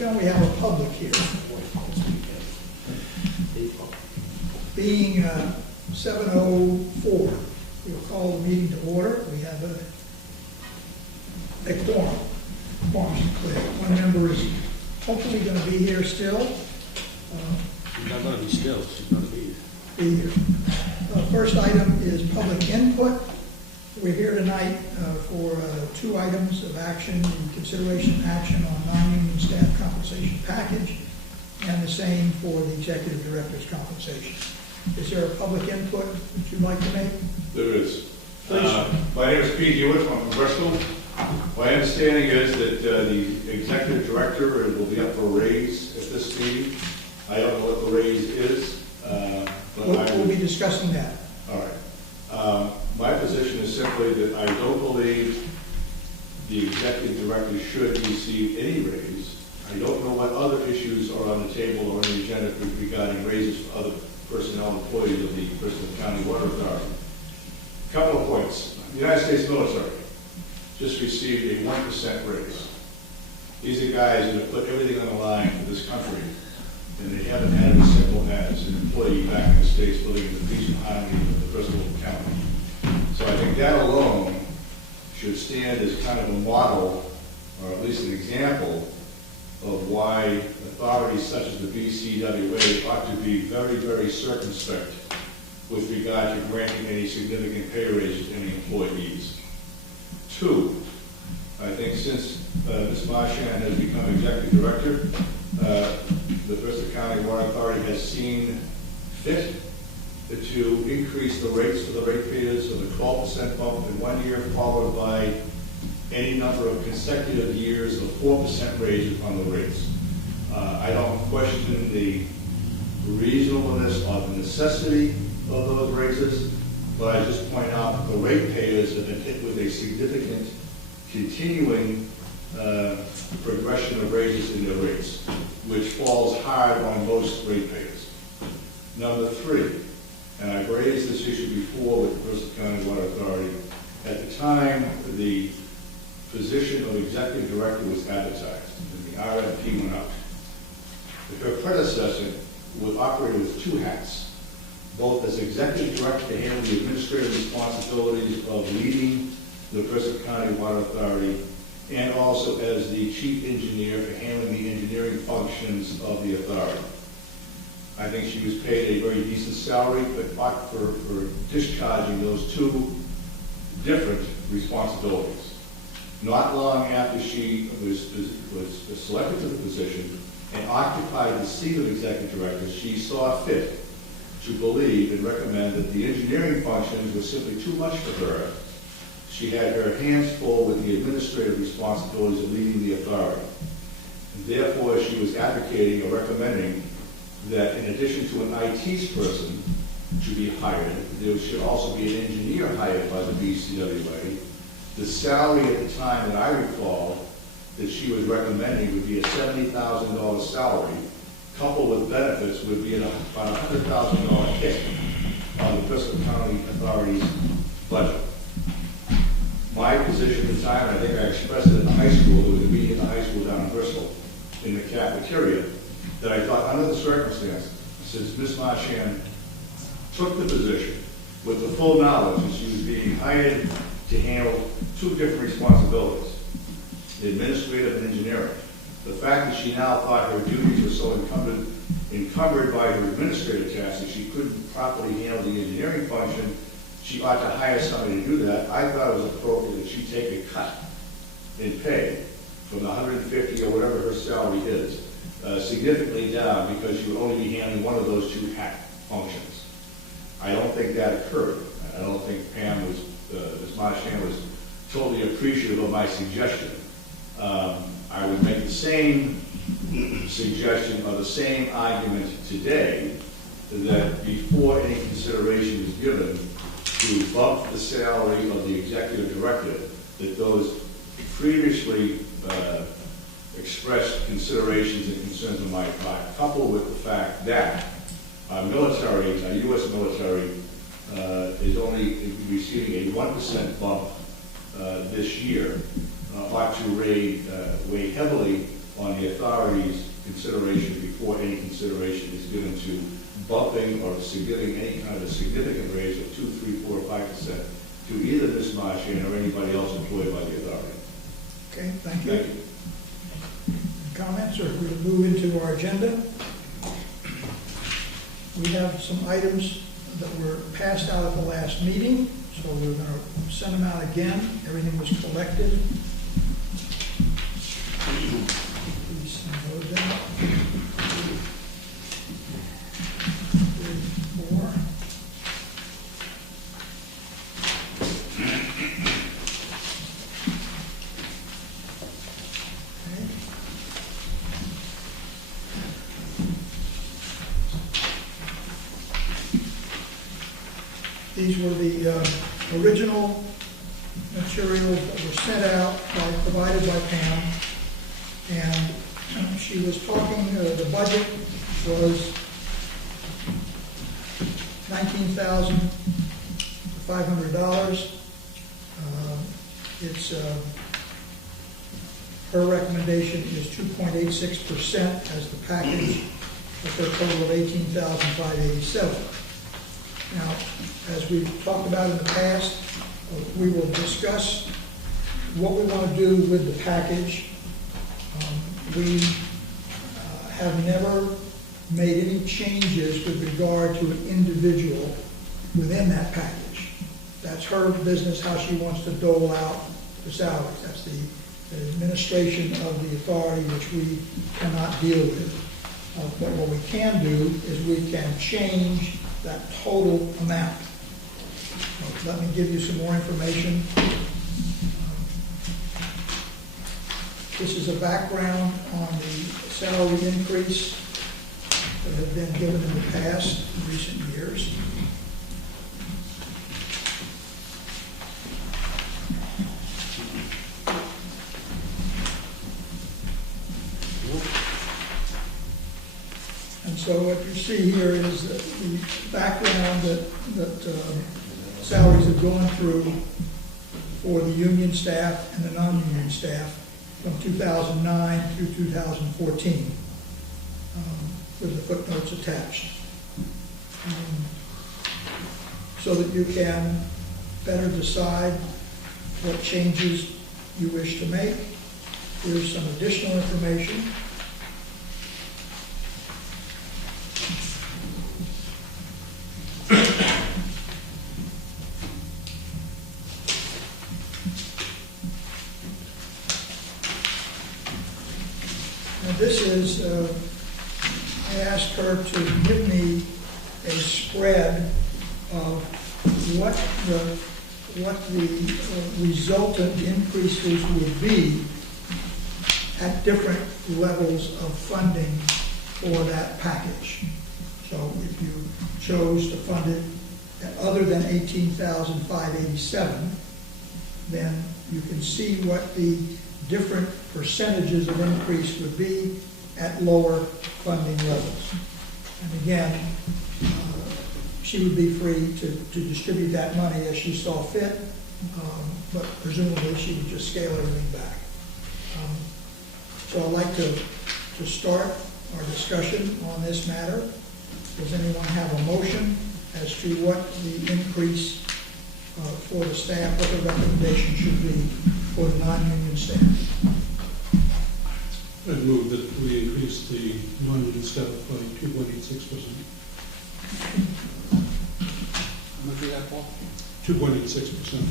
then we have a public hearing. Being 7:04, we'll call the meeting to order. We have a quorum. Quorum's clear. One member is hopefully going to be here still. She's not going to be still. She's going to be Here. First item is public input. We're here tonight for two items of action, consideration and action on non-union staff compensation package, and the same for the executive director's compensation. Is there a public input that you'd like to make? There is. Please. My name is Pete Hewitt. I'm from Bristol. My understanding is that the executive director will be up for a raise at this meeting. I don't know what the raise is, but We'll be discussing that. All right. My position is simply that I don't believe the executive director should receive any raise. I don't know what other issues are on the table or on the agenda regarding raises for other personnel employees of the Bristol County Water Authority. A couple of points. The United States military just received a 1% raise. These are guys that have put everything on the line for this country, and they haven't had as simple as an employee back in the States living in the peace and harmony of the Bristol County. So I think that alone should stand as kind of a model, or at least an example, of why authorities such as the BCWA ought to be very, very circumspect with regard to granting any significant pay raises to any employees. Two, I think since Ms. Marchand has become executive director, the Bristol County Water Authority has seen fit to increase the rates for the ratepayers with a 12% bump in 1 year, followed by any number of consecutive years of 4% raises on the rates. I don't question the reasonableness or the necessity of those raises, but I just point out that the ratepayers have been hit with a significant continuing progression of raises in their rates, which falls hard on most ratepayers. Number three, and I've raised this issue before with the Bristol County Water Authority, at the time the position of executive director was advertised and the RFP went out. Her predecessor was operating with two hats, both as executive director to handle the administrative responsibilities of leading the Bristol County Water Authority, and also as the chief engineer for handling the engineering functions of the authority. I think she was paid a very decent salary, but for discharging those two different responsibilities. Not long after she was selected to the position and occupied the seat of executive director, she saw fit to believe and recommend that the engineering functions were simply too much for her. She had her hands full with the administrative responsibilities of leading the authority. And therefore, she was advocating or recommending that in addition to an IT person to be hired, there should also be an engineer hired by the BCWA. The salary at the time that I recall that she was recommending would be a $70,000 salary, coupled with benefits would be about a $100,000 hit on the Bristol County Authority's budget. My position at the time, and I think I expressed it in the high school, there was a meeting in the high school down in Bristol in the cafeteria, that I thought under the circumstances, since Ms. Marchand took the position with the full knowledge that she was being hired to handle two different responsibilities, the administrative and engineering. The fact that she now thought her duties were so encumbered by her administrative tasks that she couldn't properly handle the engineering function, she ought to hire somebody to do that. I thought it was appropriate that she take a cut in pay from the 150 or whatever her salary is, significantly down, because she would only be handling one of those two hat functions. I don't think that occurred. I don't think Pam was, Ms. Marchand was totally appreciative of my suggestion. I would make the same suggestion or the same argument today that before any consideration is given to bump the salary of the executive director, that those previously expressed considerations and concerns on my part, coupled with the fact that our military, our U.S. military, is only receiving a 1% bump this year, ought to weigh heavily on the authority's consideration before any consideration is given to bumping or giving any kind of significant raise of 2, 3, 4, or 5% to either Ms. Marchand or anybody else employed by the authority. Okay, thank you. Thank you. Comments, or we'll move into our agenda. We have some items that were passed out at the last meeting, so we're going to send them out again. Everything was collected. Please send those out. 3, 4. Okay. These were the original materials that were sent out, provided by Pam. And she was talking, the budget was $19,500. It's, her recommendation is 2.86% as the package, for a total of $18,587. Now, as we've talked about in the past, we will discuss what we want to do with the package. We have never made any changes with regard to an individual within that package. That's her business, how she wants to dole out the salaries. That's the administration of the authority, which we cannot deal with. But what we can do is we can change that total amount. Let me give you some more information. This is a background on the salary increase that have been given in the past, in recent years. And so what you see here is the background that salaries have gone through for the union staff and the non-union staff from 2009 through 2014, with the footnotes attached. So that you can better decide what changes you wish to make. Here's some additional information. This is, I asked her to give me a spread of what the resultant increases would be at different levels of funding for that package. So if you chose to fund it at other than $18,587, then you can see what the different percentages of increase would be at lower funding levels. And again, she would be free to distribute that money as she saw fit, but presumably she would just scale everything back. So I'd like to start our discussion on this matter. Does anyone have a motion as to what the increase for the staff, what the recommendation should be for the non-union staff? I'd move that we increase the non-union staff by 2.86%. How much is that, Paul? 2.86%.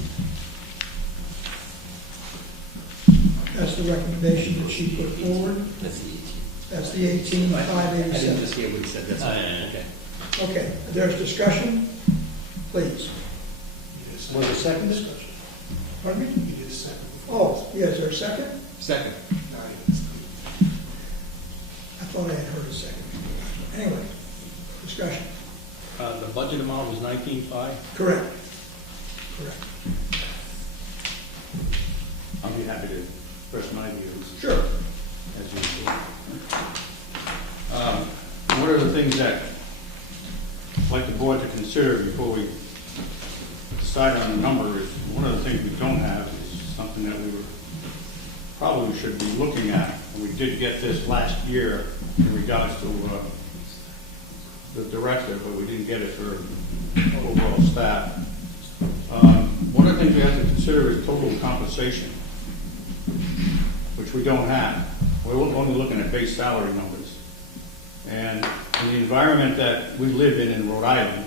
That's the recommendation that she put forward. That's the 18. That's the 18,587. I didn't just hear what he said, that's okay. Okay, there's discussion, please. Was there a second? Discussion. Pardon me? You get a second. Oh, yeah, is there a second? Second. I thought I had heard a second. Anyway, discussion. The budget amount was 19.5? Correct. Correct. I'll be happy to express my views. Sure. As usual. What are the things that I'd like the board to consider before we decide on the number? Is one of the things we don't have is something that we probably should be looking at And we did get this last year in regards to the director, but we didn't get it for overall staff. One of the things we have to consider is total compensation, which we don't have. We're only looking at base salary numbers. And in the environment that we live in Rhode Island,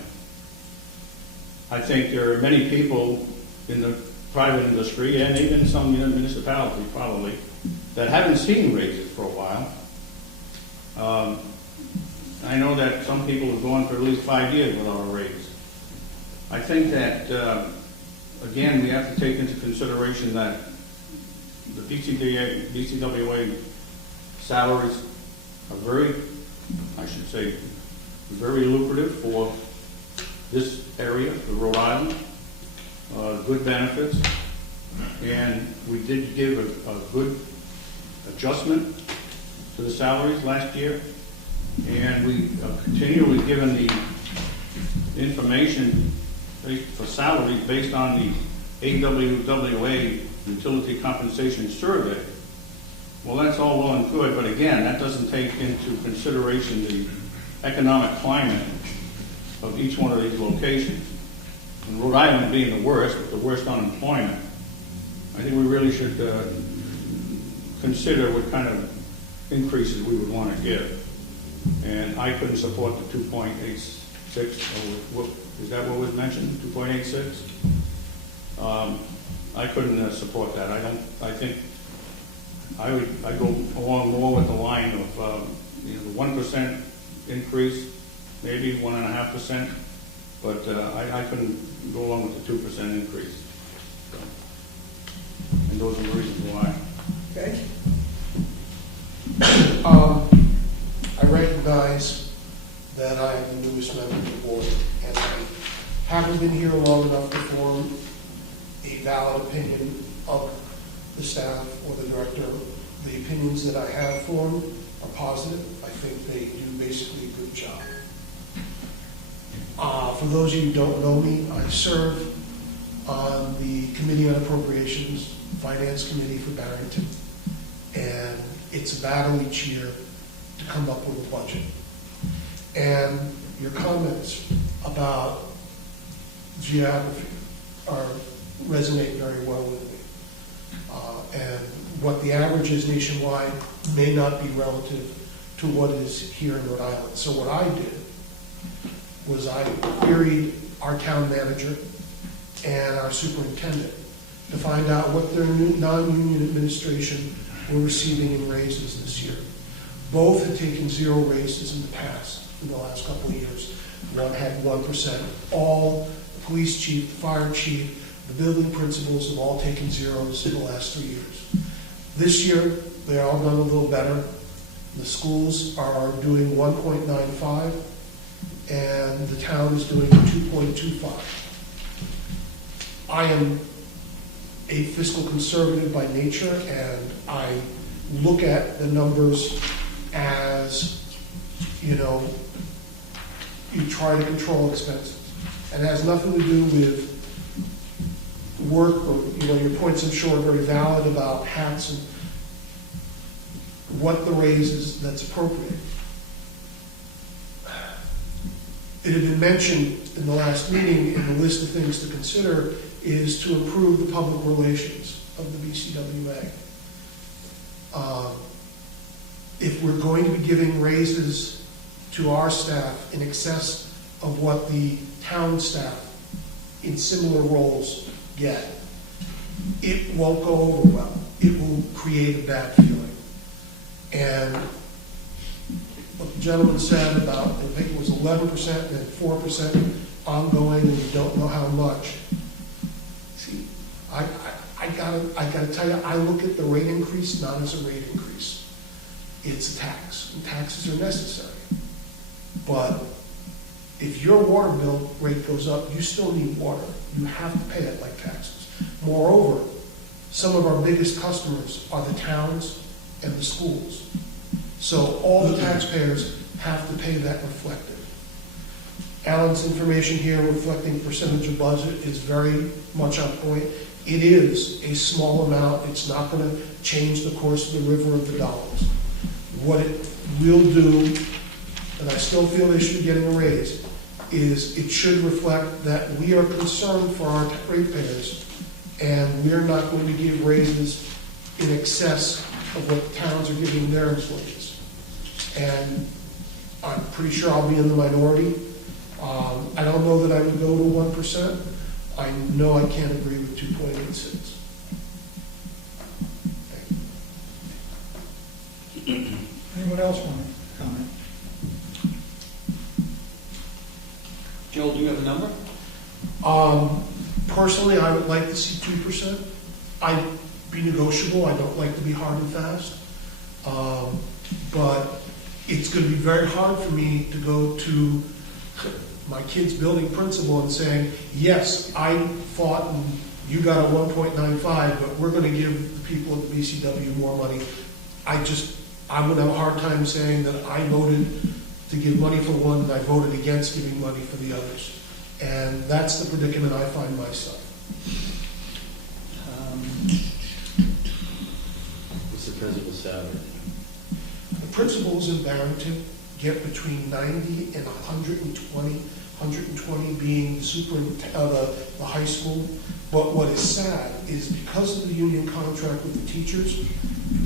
I think there are many people in the private industry and even some municipalities probably that haven't seen raises for a while. I know that some people have gone for at least 5 years without a raise. I think that, again, we have to take into consideration that the BCWA salaries are very, I should say, very lucrative for this area, for Rhode Island, good benefits, and we did give a good adjustment to the salaries last year, and we continually given the information for salaries based on the AWWA Utility Compensation Survey. Well, that's all well and good, but again, that doesn't take into consideration the economic climate of each one of these locations. And Rhode Island being the worst, with the worst unemployment, I think we really should consider what kind of increases we would want to give. And I couldn't support the 2.86, or is that what was mentioned, 2.86? I couldn't support that. I think I'd go along more with the line of the 1% increase, maybe 1.5%, but I couldn't go along with the 2% increase. So, and those are the reasons why. Okay? I recognize that I am the newest member of the board, and I haven't been here long enough to form a valid opinion of the staff or the director. The opinions that I have formed are positive. I think they do basically a good job. For those of you who don't know me, I serve on the Committee on Appropriations, Finance Committee for Barrington, and it's a battle each year to come up with a budget. And your comments about geography resonate very well with me. And what the average is nationwide may not be relative to what is here in Rhode Island. So what I did was I queried our town manager and our superintendent to find out what their non-union administration were receiving in raises this year. Both had taken 0 raises in the past, in the last couple of years. One had 1%. All, the police chief, the fire chief, the building principals have all taken 0s in the last 3 years. This year, they're all done a little better. The schools are doing 1.95, and the town is doing 2.25. I am a fiscal conservative by nature, and I look at the numbers as, you try to control expenses. And it has nothing to do with work or, your points I'm sure are very valid about hats and what the raise is that's appropriate. It had been mentioned in the last meeting in the list of things to consider is to improve the public relations of the BCWA. If we're going to be giving raises to our staff in excess of what the town staff in similar roles get, it won't go over well. It will create a bad feeling. And what the gentleman said about, I think it was 11% and 4% ongoing, and you don't know how much. See, I gotta tell you, I look at the rate increase not as a rate increase. It's a tax, and taxes are necessary. But if your water bill rate goes up, you still need water. You have to pay it like taxes. Moreover, some of our biggest customers are the towns and the schools. So all the taxpayers have to pay that reflected. Alan's information here reflecting percentage of budget is very much on point. It is a small amount. It's not going to change the course of the river of the dollars. What it will do, and I still feel they should be getting a raise, is it should reflect that we are concerned for our ratepayers, and we're not going to give raises in excess of what towns are giving their employees. And I'm pretty sure I'll be in the minority. I don't know that I would go to 1%. I know I can't agree with 2.86. Anyone else want to comment? Joel, do you have a number? Personally, I would like to see 2%. I'd be negotiable. I don't like to be hard and fast. But it's going to be very hard for me to go to my kid's building principal and saying, yes, I fought and you got a 1.95, but we're going to give the people at the BCW more money. I would have a hard time saying that I voted to give money for one and I voted against giving money for the others. And that's the predicament I find myself. What's the principal's salary? The principals in Barrington get between 90 and 120, 120 being the high school. But what is sad is because of the union contract with the teachers,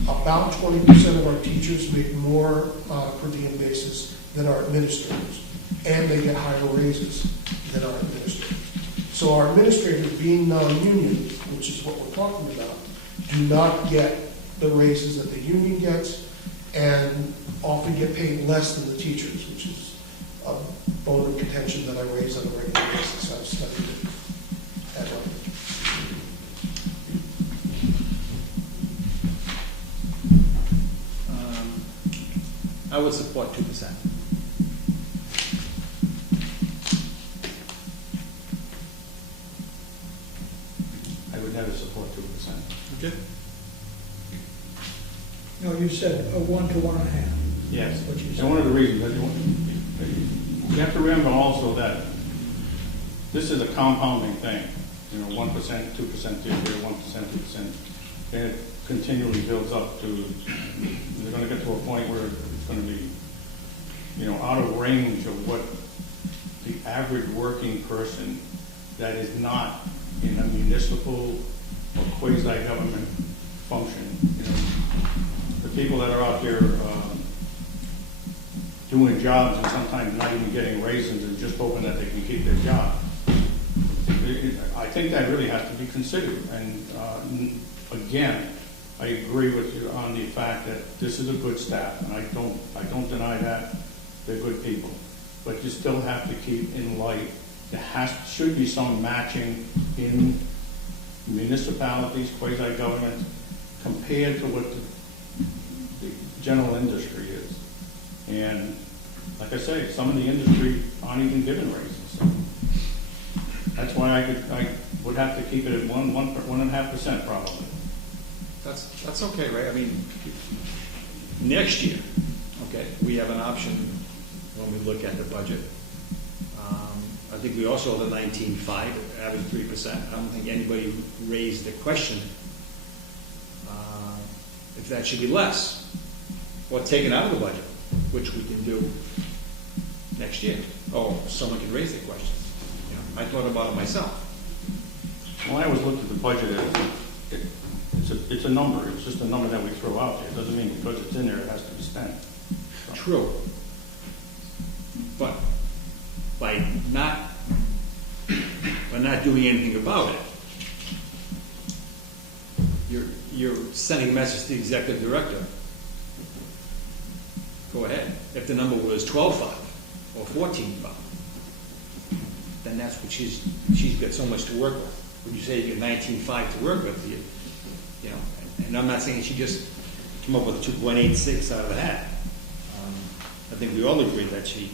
about 20% of our teachers make more per diem basis than our administrators, and they get higher raises than our administrators. So our administrators, being non-union, which is what we're talking about, do not get the raises that the union gets, and often get paid less than the teachers, which is a bone of contention that I raise on a regular basis. I've studied it at Rutgers. I would support 2%. I would never support 2%. Okay. No, you said a 1 to 1.5. Yes, What you said. and one of the reasons, that you have to remember also that this is a compounding thing. 1%, 2% this year, 1%, 2%, and it continually builds up to, you're gonna get to a point where it's gonna be, out of range of what the average working person that is not in a municipal or quasi-government function, the people that are out there doing jobs and sometimes not even getting raises and just hoping that they can keep their job. I think that really has to be considered. And again, I agree with you on the fact that this is a good staff, and I don't deny that. They're good people. But you still have to keep in light, should be some matching in municipalities, quasi-government, compared to what the general industry is. And like I say, some of the industry aren't even given raises. So that's why I would have to keep it at 1.5% probably. That's okay, right? I mean, next year, okay, we have an option when we look at the budget. I think we also have the 19.5, average 3%. I don't think anybody raised the question if that should be less or taken out of the budget, which we can do next year. Oh, someone can raise the question. I thought about it myself. When I always looked at the budget, it's a number. It's just a number that we throw out there. It doesn't mean because it's in there it has to be spent. So. True. But by not doing anything about it, you're sending a message to the executive director. Go ahead. If the number was 12.5 or 14.5, then that's what she's got so much to work with. When you say you get 19.5 to work with, and I'm not saying she just came up with 2.86 out of the hat. I think we all agree that she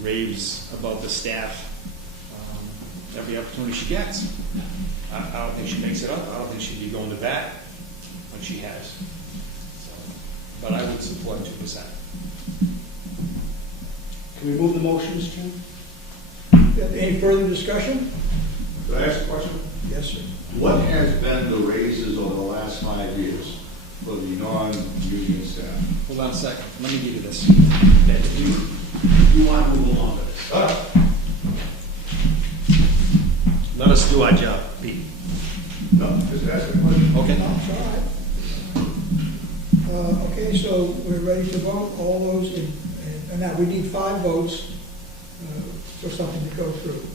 raves about the staff every opportunity she gets. I don't think she makes it up. I don't think she'd be going to bat when she has. So, but I would support 2%. Can we move the motions, Jim? Any further discussion? Could I ask a question? Yes, sir. What has been the raises over the last 5 years for the non-union staff? Hold on a second, let me give you this. You want to move along with this? Let us do our job, Pete. No, just ask a question. Okay? No, it's all right. Okay, so we're ready to vote. All those and now we need 5 votes for something to go through.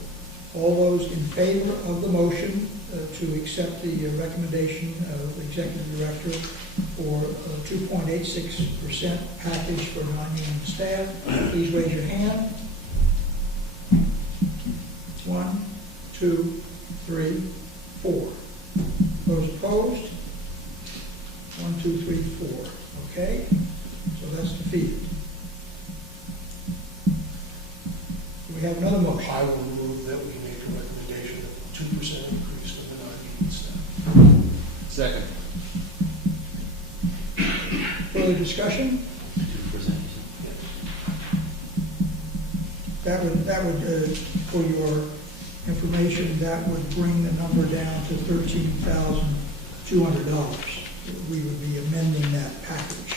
All those in favor of the motion to accept the recommendation of the executive director for a 2.86% package for non-union staff, please raise your hand. 1, 2, 3, 4. Those opposed? 1, 2, 3, 4. Okay, so that's defeated. We have another motion. I will move that we make a recommendation of 2% increase for the non-union staff. Second. Further discussion? That would, for your information, that would bring the number down to $13,200. We would be amending that package.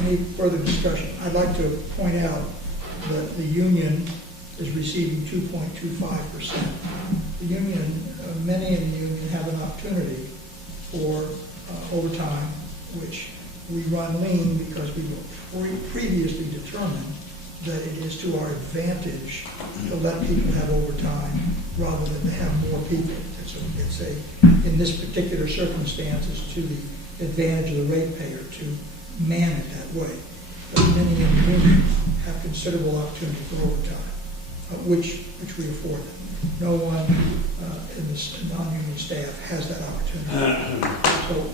Any further discussion? I'd like to point out that the union is receiving 2.25%. The union, many in the union have an opportunity for overtime, which we run lean because we previously determined that it is to our advantage to let people have overtime rather than to have more people. It's in this particular circumstance, it's to the advantage of the ratepayer to man it that way. But many in the union have considerable opportunity for overtime, which we afford them. No one in the non-union staff has that opportunity. So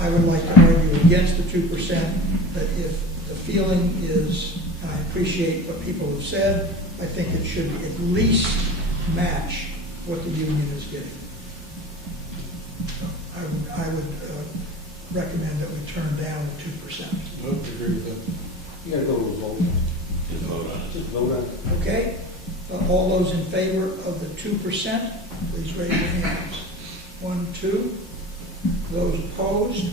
I would like to argue against the 2%, that if the feeling is, and I appreciate what people have said, I think it should at least match what the union is getting. So I would recommend that we turn down the 2%. I would agree with that. You gotta go to a vote. Just vote on it. Just vote on it. Okay? All those in favor of the 2%, please raise your hands. 1, 2. Those opposed?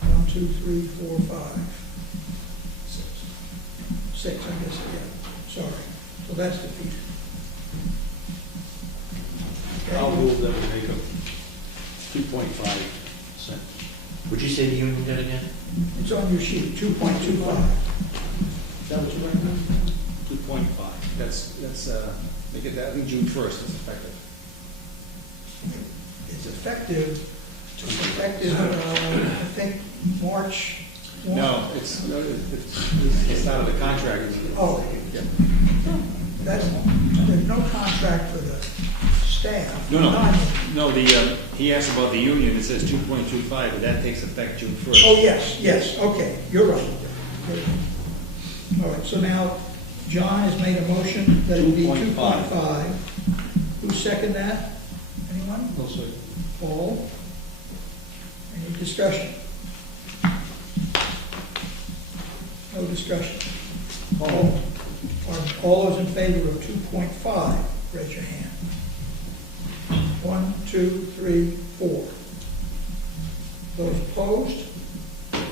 1, 2, 3, 4, 5. 6, I guess, yeah. Sorry. So that's defeated. Okay. I'll move that we make a 2.5%. Would you say the union did again? It's on your sheet, 2.25. Is that what you recommend? 2.5. That's, make it that, I think June 1st is effective. It's effective, I think, March 1. No, it's not of the contract. Oh, Yeah. there's no contract for the staff. No, he asked about the union, it says 2.25, but that takes effect June 1st. Oh, yes, okay, you're right. All right, so now, John has made a motion that it would be 2.5. Who seconded that? Anyone? I'll say. Paul? Any discussion? No discussion. All those in favor of 2.5, raise your hand. 1, 2, 3, 4. Those opposed? 1,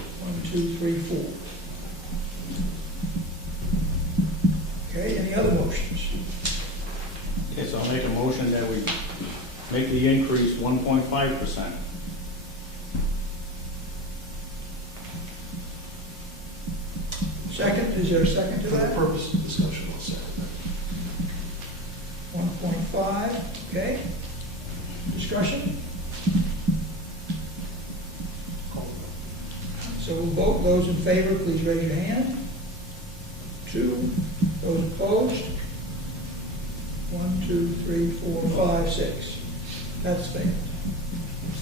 2, 3, 4. Okay, any other motions? Yes, I'll make a motion that we make the increase 1.5%. Second, is there a second to For the that? purpose of discussion, I'll say that. 1.5, okay. Discussion? Call the vote. So we'll vote. Those in favor, please raise your hand. 2. Those opposed? 1, 2, 3, 4, 5, 6. That's failed.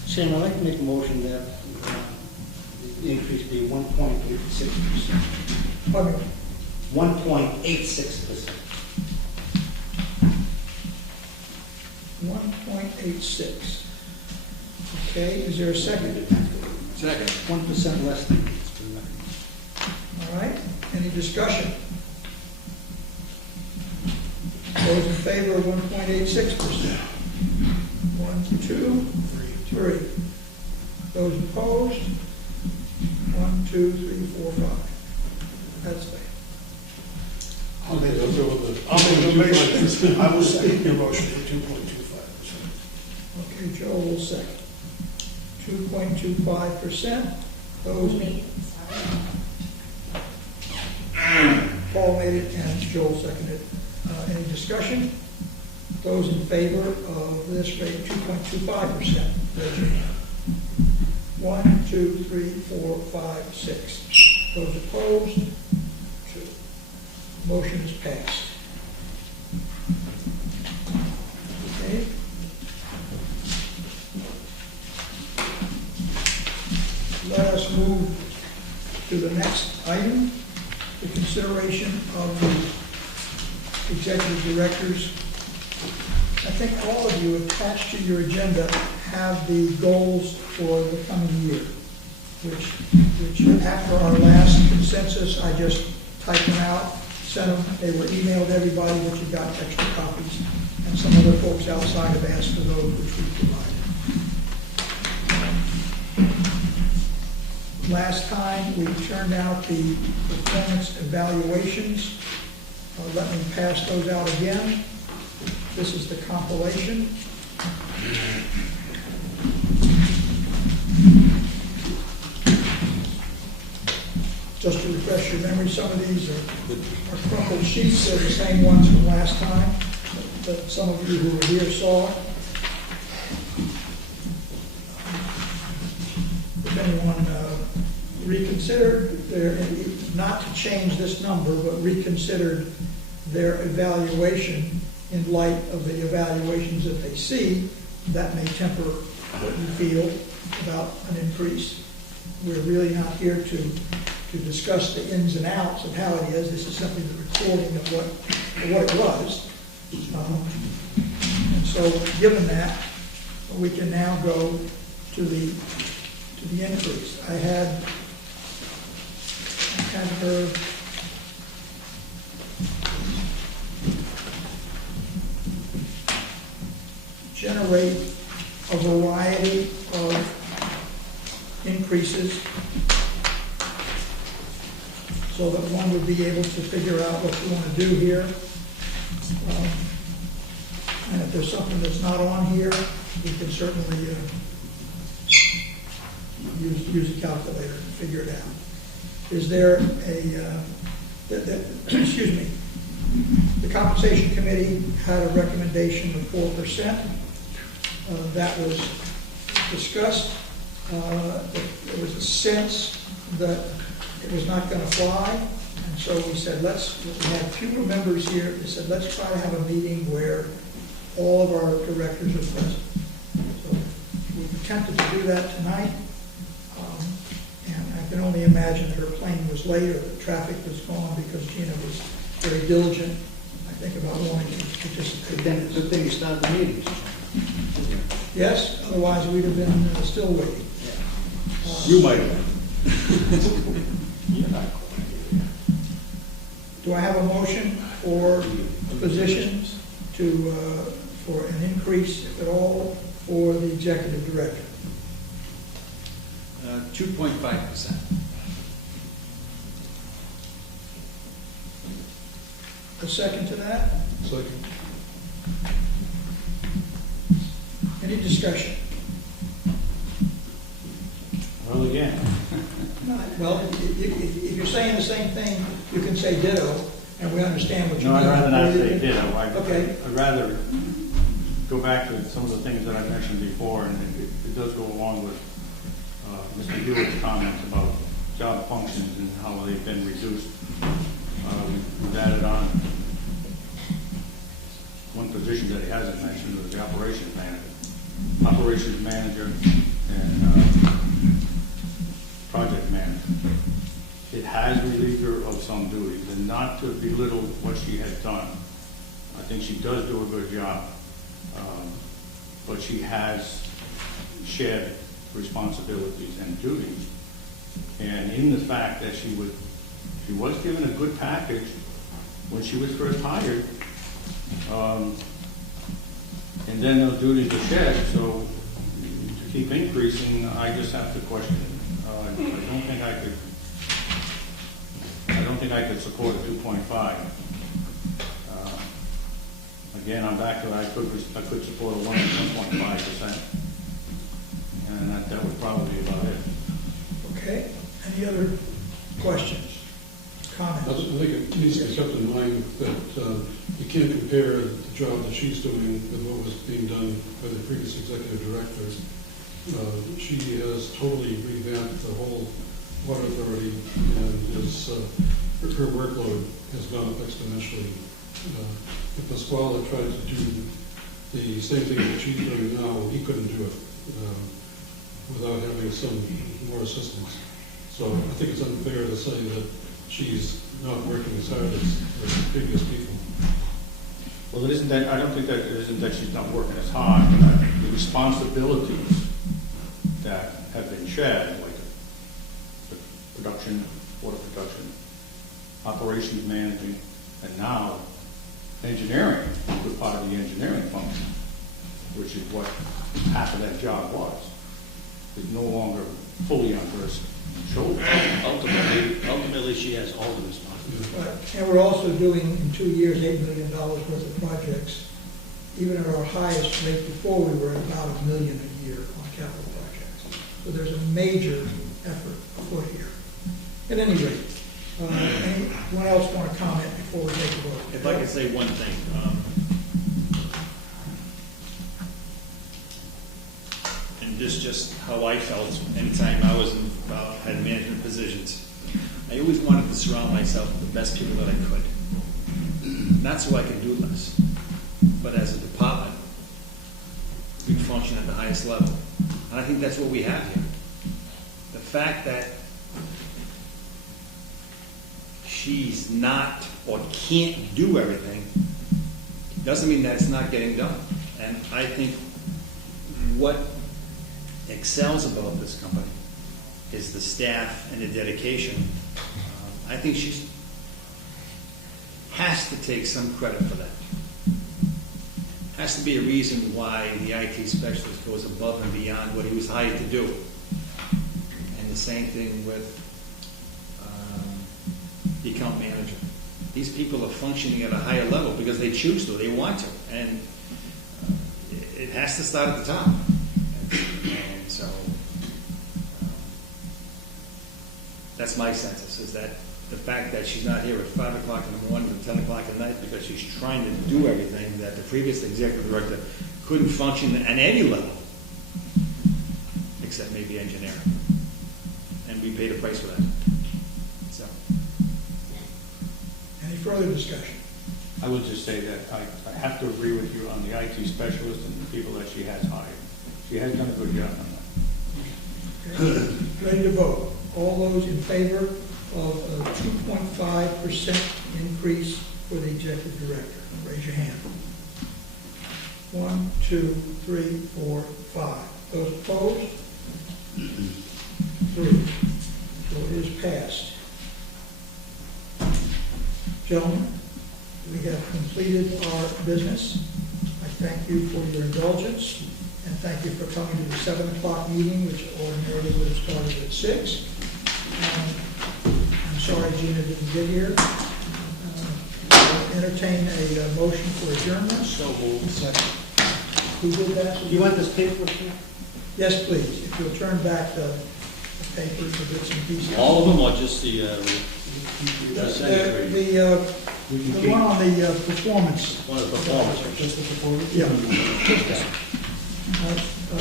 Chairman, I'd like to make a motion that the increase be 1.86%. Pardon me? 1.86%. 1.86. Okay, is there a second? Second. 1% less than. All right, any discussion? Those in favor of 1.86%? 1, 2, 3. Those opposed? 1, 2, 3, 4, 5. That's fair. I'll make the motion. I will second your motion for 2.25%. Okay, Joe will second. 2.25%. Those, Paul made it and Joel seconded. Any discussion? Those in favor of this rate, 2.25%, raise your hand. 1, 2, 3, 4, 5, 6. Those opposed? 2. Motion is passed. Okay. Let us move to the next item, the consideration of the executive directors. I think all of you attached to your agenda have the goals for the coming year, which after our last consensus, I just typed them out, sent them, they were emailed to everybody, but you got extra copies. And some other folks outside have asked for those, which we provided. Last time, we turned out the performance evaluations. Let me pass those out again. This is the compilation. Just to refresh your memory, some of these are crumpled sheets. They're the same ones from last time that some of you who were here saw. If anyone reconsidered not to change this number, but reconsidered their evaluation in light of the evaluations that they see, that may temper what you feel about an increase. We're really not here to discuss the ins and outs of how it is. This is simply the recording of what it was. And so, given that, we can now go to the increase. I had her generate a variety of increases so that one would be able to figure out what you want to do here. And if there's something that's not on here, we can certainly use a calculator and figure it out. Is there excuse me, the compensation committee had a recommendation of 4%. That was discussed. There was a sense that it was not going to fly, and so we said, we had fewer members here. We said, let's try to have a meeting where all of our directors are present. So we attempted to do that tonight, and I can only imagine that her plane was late or the traffic was gone because Gina was very diligent, I think, about wanting to participate. Then it's a good thing you started the meetings. Yes, otherwise we'd have been still waiting. You might have. Do I have a motion for positions for an increase, if at all, for the executive director? 2.5%. A second to that? Second. Any discussion? Well, again, Well, if you're saying the same thing, you can say ditto, and we understand what you no, mean. I'd rather not say ditto. Okay. I'd rather go back to some of the things that I mentioned before, and it does go along with Mr. Hewitt's comments about job functions and how they've been reduced. We've added on one position that he hasn't mentioned, was the operations manager and project manager. It has relieved her of some duties, and not to belittle what she has done. I think she does do a good job, but she has shared responsibilities and duties. And in the fact that she was given a good package when she was first hired, And then they'll do the shed, so to keep increasing, I just have to question it. I don't think I could support a 2.5. Again, I'm back to, I could support a 1.5%. And that would probably be about it. Okay, any other questions, I comments? think it needs to be kept in mind that you can't compare the job that she's doing with what was being done by the previous executive director. She has totally revamped the whole water authority, and her workload has gone up exponentially. If Pasquale tried to do the same thing that she's doing now, he couldn't do it without having some more assistance. So I think it's unfair to say that she's not working as hard as the previous people. Well, it isn't that, I don't think that it isn't that she's not working as hard, but the responsibilities that have been shared, like the production, water production, operations managing, and now engineering, was part of the engineering function, which is what half of that job was, is no longer fully on her shoulders. Ultimately, she has all the responsibility. Right. And we're also doing, in 2 years, $8 million worth of projects. Even at our highest rate before, we were at about $1 million a year on capital projects. So there's a major effort afoot here. At any rate, anyone else want to comment before we take a vote? If I could say one thing, and this just how I felt anytime I was had management positions. I always wanted to surround myself with the best people that I could. Not so I could do less, but as a department, we function at the highest level. And I think that's what we have here. The fact that she's not or can't do everything doesn't mean that it's not getting done. And I think what excels about this company is the staff and the dedication. I think she has to take some credit for that. Has to be a reason why the IT specialist goes above and beyond what he was hired to do. And the same thing with the account manager. These people are functioning at a higher level because they choose to, they want to, and it has to start at the top. And so that's my census, is that the fact that she's not here at 5 o'clock in the morning and 10 o'clock at night because she's trying to do everything that the previous executive director couldn't function at any level, except maybe engineering. And we paid a price for that. So. Any further discussion? I would just say that I have to agree with you on the IT specialist and the people that she has hired. She has done a good job on that. Okay. Ready to vote? All those in favor of a 2.5% increase for the executive director, raise your hand. 1, 2, 3, 4, 5. Those opposed? 3. So it is passed. Gentlemen, we have completed our business. I thank you for your indulgence, and thank you for coming to the 7 o'clock meeting, which ordinarily would have started at 6. I'm sorry Gina didn't get here. I'll entertain a motion for adjournment. So moved. Second. Who did that? You want this paper here? Yes, please. If you'll turn back the papers, the bits and pieces. All of them, or just the The one on the performance. one of the performance? Just the performance? Yeah.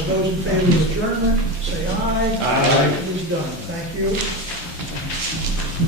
Those in favor of adjournment, say aye. Aye. It is done. Thank you.